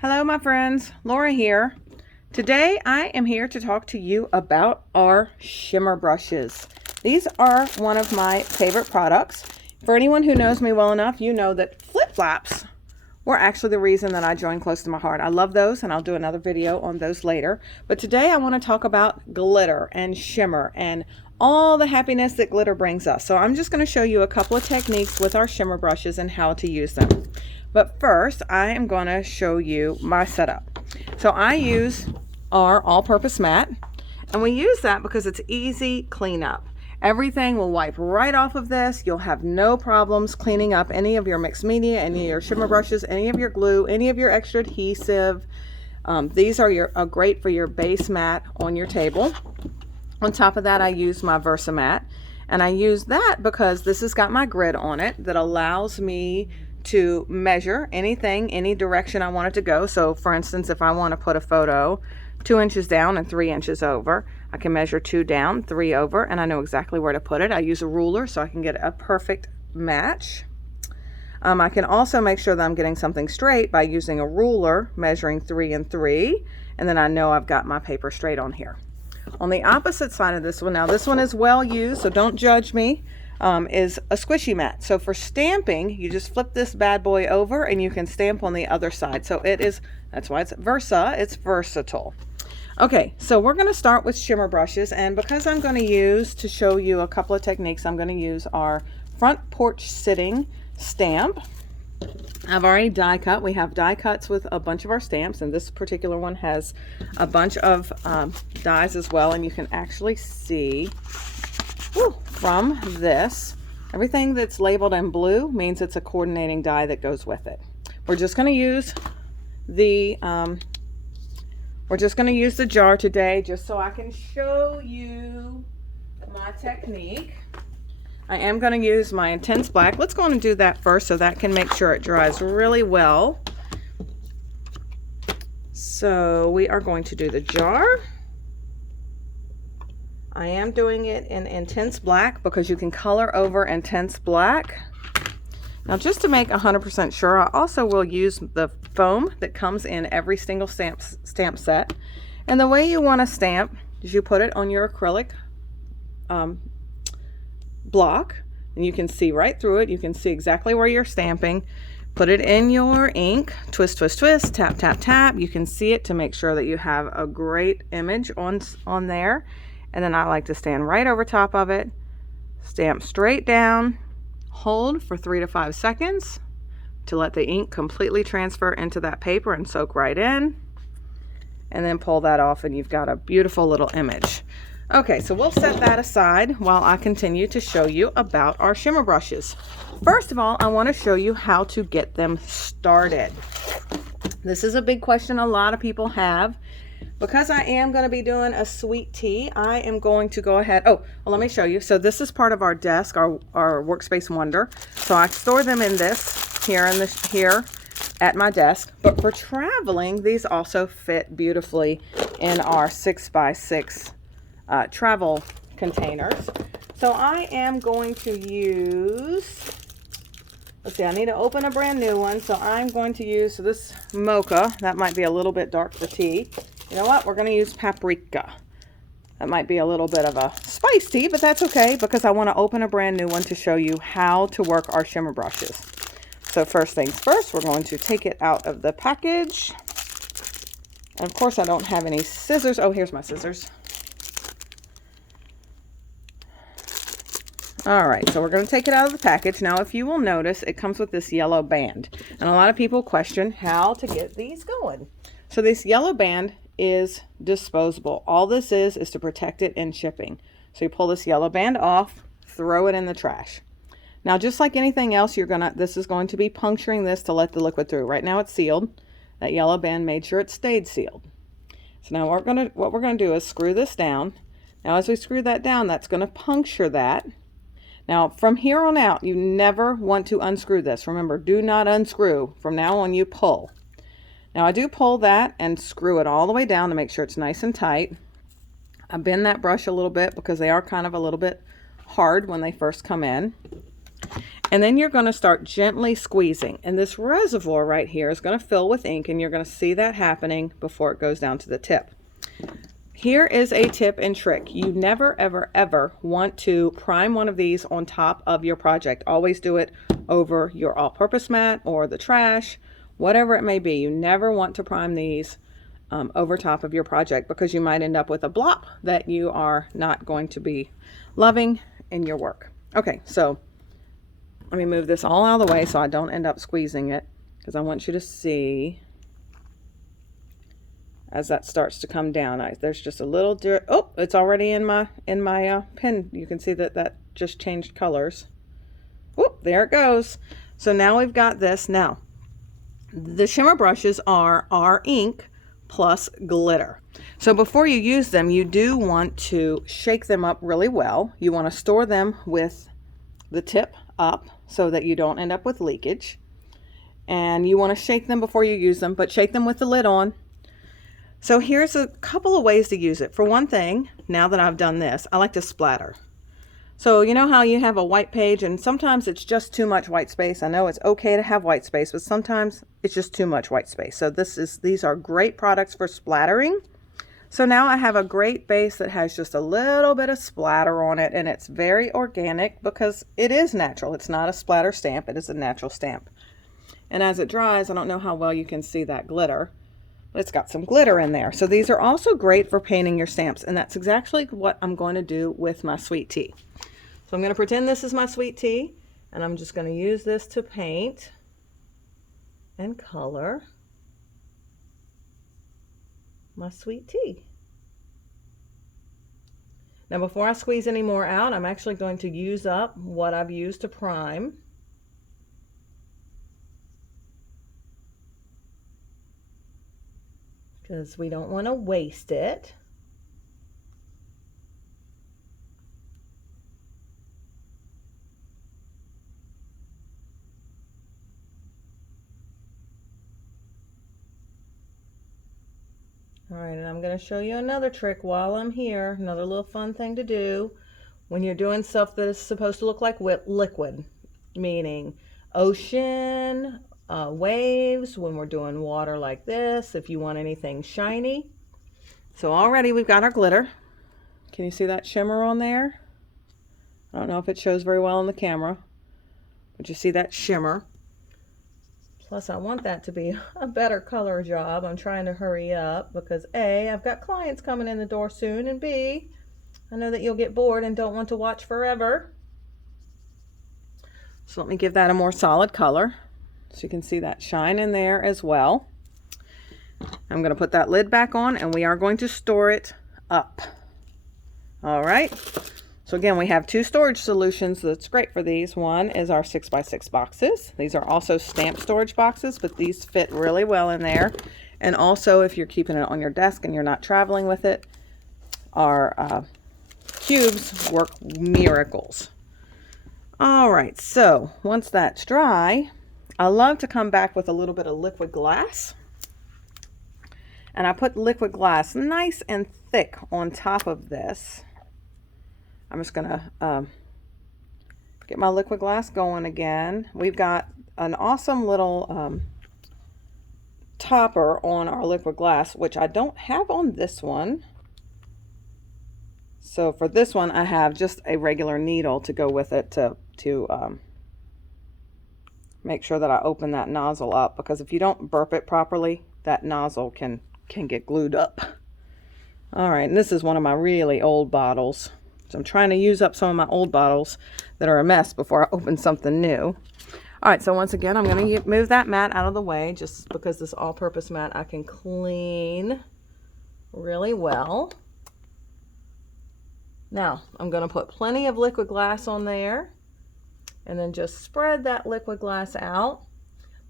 Hello my friends, Laura here. Today I am here to talk to you about our shimmer brushes. These are one of my favorite products. For anyone who knows me well enough, you know that flip-flops were actually the reason that I joined Close to My Heart. I love those and I'll do another video on those later. But today I want to talk about glitter and shimmer and all the happiness that glitter brings us. So I'm just going to show you a couple of techniques with our shimmer brushes and how to use them. But first, I am going to show you my setup. So I use our all-purpose mat, and we use that because it's easy cleanup. Everything will wipe right off of this. You'll have no problems cleaning up any of your mixed media, any of your shimmer brushes, any of your glue, any of your extra adhesive. These are great for your base mat on your table. On top of that, I use my Versamatte, and I use that because this has got my grid on it that allows me to measure anything, any direction I want it to go. So for instance, if I want to put a photo 2 inches down and 3 inches over, I can measure 2 down, 3 over, and I know exactly where to put it. I use a ruler so I can get a perfect match. I can also make sure that I'm getting something straight by using a ruler, measuring 3 and 3, and then I know I've got my paper straight on here. On the opposite side of this one, now this one is well used, so don't judge me, is a squishy mat. So for stamping, you just flip this bad boy over and you can stamp on the other side. So that's why it's it's versatile. Okay, so we're going to start with shimmer brushes, and because I'm going to show you a couple of techniques, I'm going to use our front porch sitting stamp. I've already die cut. We have die cuts with a bunch of our stamps, and this particular one has a bunch of dies as well, and you can actually see from this, everything that's labeled in blue means it's a coordinating die that goes with it. We're just going to use the jar today just so I can show you my technique. I am going to use my intense black. Let's go on and do that first so that can make sure it dries really well. So we are going to do the jar. I am doing it in intense black because you can color over intense black. Now just to make 100% sure, I also will use the foam that comes in every single stamp set. And the way you want to stamp is you put it on your acrylic block, and you can see right through it. You can see exactly where you're stamping. Put it in your ink, twist, twist, twist, tap, tap, tap. You can see it to make sure that you have a great image on there. And then I like to stand right over top of it, stamp straight down, hold for 3 to 5 seconds to let the ink completely transfer into that paper and soak right in, and then pull that off and you've got a beautiful little image. Okay, so we'll set that aside while I continue to show you about our shimmer brushes. First of all, I want to show you how to get them started. This is a big question a lot of people have. Because I am going to be doing a sweet tea, I am going to go ahead. Oh, well, let me show you. So this is part of our desk, our Workspace Wonder. So I store them in this here at my desk. But for traveling, these also fit beautifully in our 6x6 travel containers. So I am going to use, let's see, I need to open a brand new one. So I'm going to use this mocha. That might be a little bit dark for tea. You know what? We're going to use paprika. That might be a little bit of a spice tea, but that's okay because I want to open a brand new one to show you how to work our shimmer brushes. So first things first, we're going to take it out of the package. And of course, I don't have any scissors. Oh, here's my scissors. All right, so we're going to take it out of the package. Now, if you will notice, it comes with this yellow band. And a lot of people question how to get these going. So this yellow band is disposable. All this is to protect it in shipping. So you pull this yellow band off, throw it in the trash. Now, just like anything else, this is going to be puncturing this to let the liquid through. Right now it's sealed. That yellow band made sure it stayed sealed. So now what we're going to do is screw this down. Now as we screw that down, that's going to puncture that. Now from here on out, you never want to unscrew this. Remember, do not unscrew. From now on, you pull. Now I do pull that and screw it all the way down to make sure it's nice and tight. I bend that brush a little bit because they are kind of a little bit hard when they first come in. And then you're going to start gently squeezing. And this reservoir right here is going to fill with ink, and you're going to see that happening before it goes down to the tip. Here is a tip and trick. You never, ever, ever want to prime one of these on top of your project. Always do it over your all-purpose mat or the trash, whatever it may be. You never want to prime these over top of your project, because you might end up with a blop that you are not going to be loving in your work. Okay, so let me move this all out of the way so I don't end up squeezing it, because I want you to see as that starts to come down. There's just a little dirt. Oh, it's already in my pen. You can see that just changed colors. Whoop, there it goes. So now we've got this. Now, the shimmer brushes are our ink plus glitter. So before you use them, you do want to shake them up really well. You want to store them with the tip up so that you don't end up with leakage. And you want to shake them before you use them, but shake them with the lid on. So here's a couple of ways to use it. For one thing, now that I've done this, I like to splatter. So you know how you have a white page and sometimes it's just too much white space. I know it's okay to have white space, but sometimes it's just too much white space. So these are great products for splattering. So now I have a great base that has just a little bit of splatter on it, and it's very organic because it is natural. It's not a splatter stamp, it is a natural stamp. And as it dries, I don't know how well you can see that glitter, but it's got some glitter in there. So these are also great for painting your stamps, and that's exactly what I'm going to do with my sweet tea. So I'm going to pretend this is my sweet tea, and I'm just going to use this to paint and color my sweet tea. Now before I squeeze any more out, I'm actually going to use up what I've used to prime. Because we don't want to waste it. All right, and I'm going to show you another trick while I'm here, another little fun thing to do when you're doing stuff that is supposed to look like liquid, meaning ocean, waves, when we're doing water like this, if you want anything shiny. So already we've got our glitter. Can you see that shimmer on there? I don't know if it shows very well on the camera, but you see that shimmer. Plus I want that to be a better color job. I'm trying to hurry up because A, I've got clients coming in the door soon, and B, I know that you'll get bored and don't want to watch forever. So let me give that a more solid color so you can see that shine in there as well. I'm going to put that lid back on, and we are going to store it up. All right. So again, we have two storage solutions that's great for these. One is our 6x6 boxes. These are also stamp storage boxes, but these fit really well in there. And also, if you're keeping it on your desk and you're not traveling with it, our cubes work miracles. All right, so once that's dry, I love to come back with a little bit of liquid glass. And I put liquid glass nice and thick on top of this. I'm just going to get my liquid glass going again. We've got an awesome little topper on our liquid glass, which I don't have on this one. So for this one, I have just a regular needle to go with it to make sure that I open that nozzle up, because if you don't burp it properly, that nozzle can get glued up. All right, and this is one of my really old bottles. So I'm trying to use up some of my old bottles that are a mess before I open something new. All right, so once again, I'm going to move that mat out of the way, just because this all-purpose mat I can clean really well. Now, I'm going to put plenty of liquid glass on there, and then just spread that liquid glass out.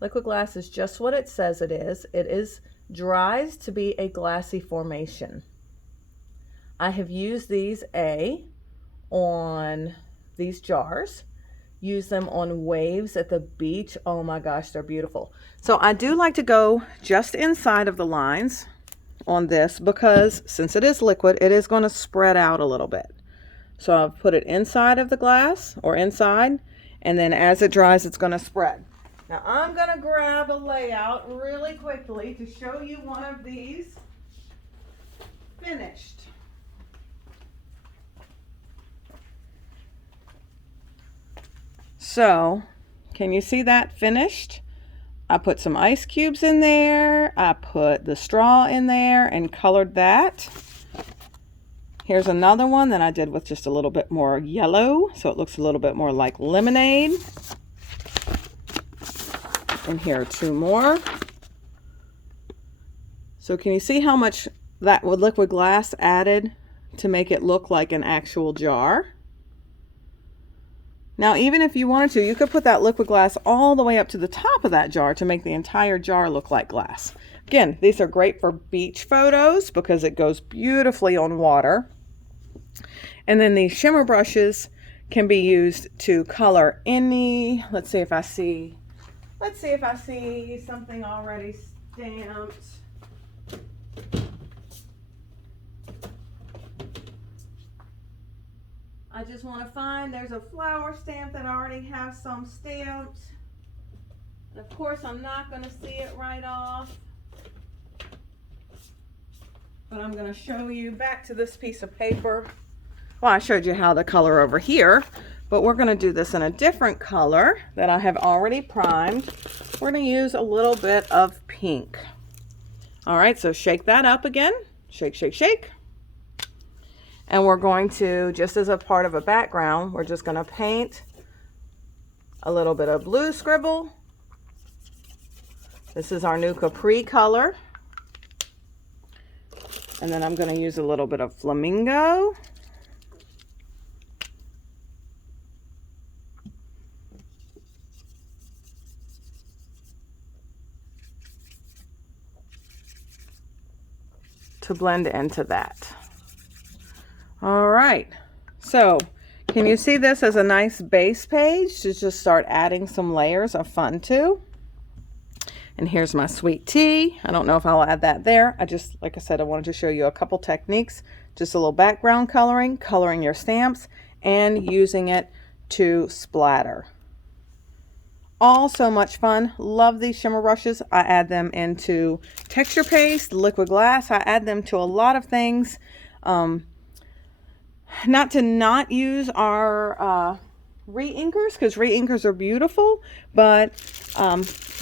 Liquid glass is just what it says it is. It is dries to be a glassy formation. I have used these on these jars, use them on waves at the beach. Oh my gosh, they're beautiful. So I do like to go just inside of the lines on this, because since it is liquid, it is going to spread out a little bit. So I've put it inside of the glass, or inside, And then as it dries, it's going to spread. Now I'm going to grab a layout really quickly to show you one of these finished. So, can you see that finished? I put some ice cubes in there. I put the straw in there and colored that. Here's another one that I did with just a little bit more yellow, so it looks a little bit more like lemonade. And here are two more. So can you see how much that liquid glass added to make it look like an actual jar? Now, even if you wanted to, you could put that liquid glass all the way up to the top of that jar to make the entire jar look like glass. Again, these are great for beach photos because it goes beautifully on water. And then these shimmer brushes can be used to color any, let's see if I see something already stamped. I just want to find, there's a flower stamp that already has some stamped. And of course, I'm not going to see it right off. But I'm going to show you back to this piece of paper. Well, I showed you how to color over here, but we're going to do this in a different color that I have already primed. We're going to use a little bit of pink. All right, so shake that up again. Shake, shake, shake. And we're going to, just as a part of a background, we're just going to paint a little bit of blue scribble. This is our new Capri color. And then I'm going to use a little bit of flamingo. To blend into that. All right, so can you see this as a nice base page to just start adding some layers of fun to? And here's my sweet tea. I don't know if I'll add that there. Like I said, I wanted to show you a couple techniques, just a little background coloring, coloring your stamps, and using it to splatter. All so much fun. Love these shimmer brushes. I add them into texture paste, liquid glass. I add them to a lot of things. Not to not use our re-inkers, because re-inkers are beautiful, but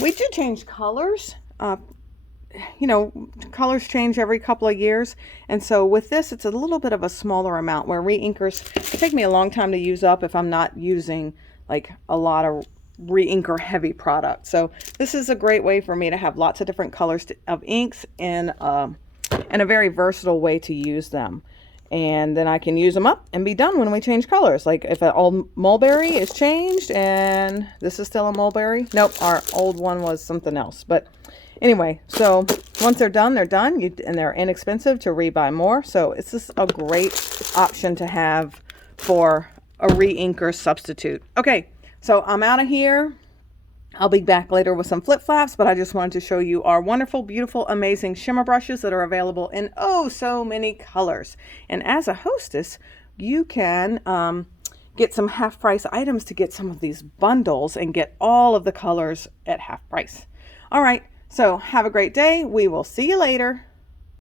we do change colors. You know, colors change every couple of years, and so with this it's a little bit of a smaller amount, where re-inkers take me a long time to use up if I'm not using like a lot of re-inker heavy product. So this is a great way for me to have lots of different colors of inks and a very versatile way to use them. And then I can use them up and be done when we change colors. Like if an old mulberry is changed and this is still a mulberry. Nope, our old one was something else. But anyway, so once they're done, and they're inexpensive to rebuy more. So it's just a great option to have for a re-inker substitute. Okay, so I'm out of here. I'll be back later with some flip-flaps, but I just wanted to show you our wonderful, beautiful, amazing shimmer brushes that are available in oh so many colors. And as a hostess, you can get some half-price items to get some of these bundles and get all of the colors at half price. All right, so have a great day. We will see you later.